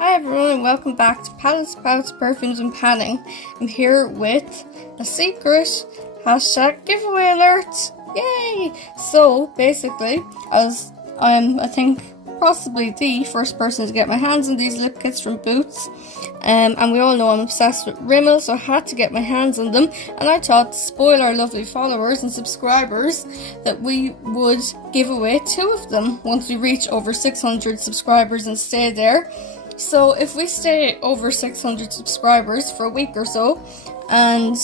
Hi everyone and welcome back to Palettes, Pouts, Perfumes and Panning. I'm here with a secret hashtag giveaway alert. Yay! So basically, I'm I think possibly the first person to get my hands on these lip kits from Boots. And we all know I'm obsessed with Rimmel, so I had to get my hands on them. And I thought, to spoil our lovely followers and subscribers, that we would give away 2 of them once we reach over 600 subscribers and stay there. So if we stay over 600 subscribers for a week or so, and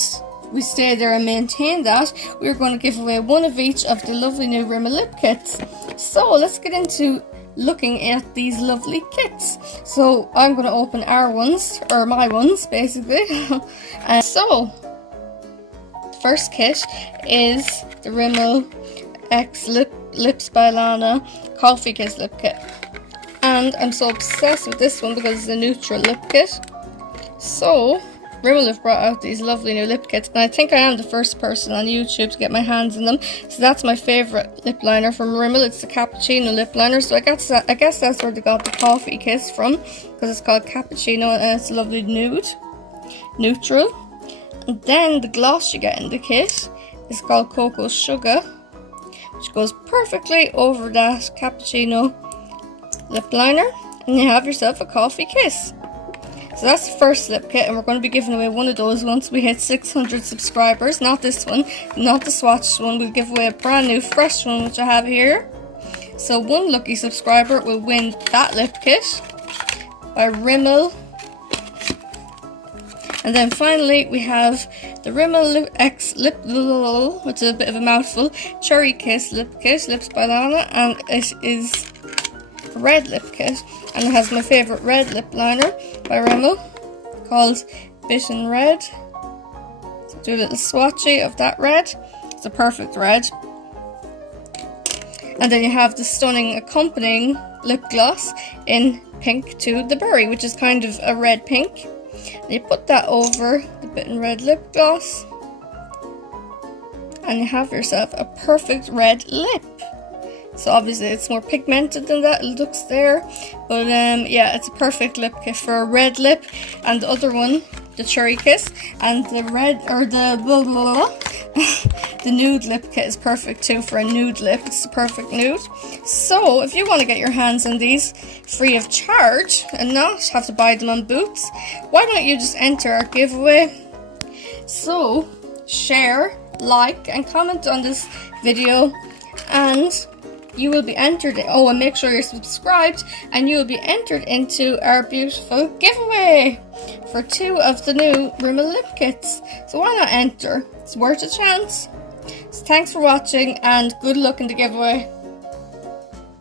we stay there and maintain that, we're going to give away 1 of each of the lovely new Rimmel lip kits. So let's get into looking at these lovely kits. So I'm going to open our ones, or my ones basically. So first kit is the Rimmel X Lips by Lana Coffee Kiss lip kit. And I'm so obsessed with this one because it's a neutral lip kit. So Rimmel have brought out these lovely new lip kits, and I think I am the first person on YouTube to get my hands on them. So that's my favourite lip liner from Rimmel. It's the Cappuccino lip liner. So I guess that's where they got the Coffee Kiss from, because it's called Cappuccino and it's a lovely neutral. And then the gloss you get in the kit is called Cocoa Sugar, which goes perfectly over that Cappuccino lip liner, and you have yourself a Coffee Kiss. So that's the first lip kit, and we're going to be giving away 1 of those once we hit 600 subscribers. Not this one, not the swatched one. We'll give away a brand new fresh one, which I have here. So 1 lucky subscriber will win that lip kit by Rimmel. And then finally we have the Rimmel X Lip, which is a bit of a mouthful, Cherry Kiss lip kit, Lips by Lana, and it is red lip kit, and it has my favourite red lip liner by Rimmel called Bitten Red. So do a little swatchy of that red. It's a perfect red. And then you have the stunning accompanying lip gloss in Pink to the Berry, which is kind of a red pink. And you put that over the Bitten Red lip gloss, and you have yourself a perfect red lip. So obviously it's more pigmented than that, it looks there, but yeah, it's a perfect lip kit for a red lip. And the other one, the Cherry Kiss, and the red, or the the nude lip kit is perfect too for a nude lip. It's the perfect nude. So if you want to get your hands on these free of charge and not have to buy them on Boots, why don't you just enter our giveaway? So share, like and comment on this video, and you will be entered. Oh, and make sure you're subscribed, and you will be entered into our beautiful giveaway for 2 of the new Rimmel lip kits. So why not enter? It's worth a chance. So thanks for watching, and good luck in the giveaway.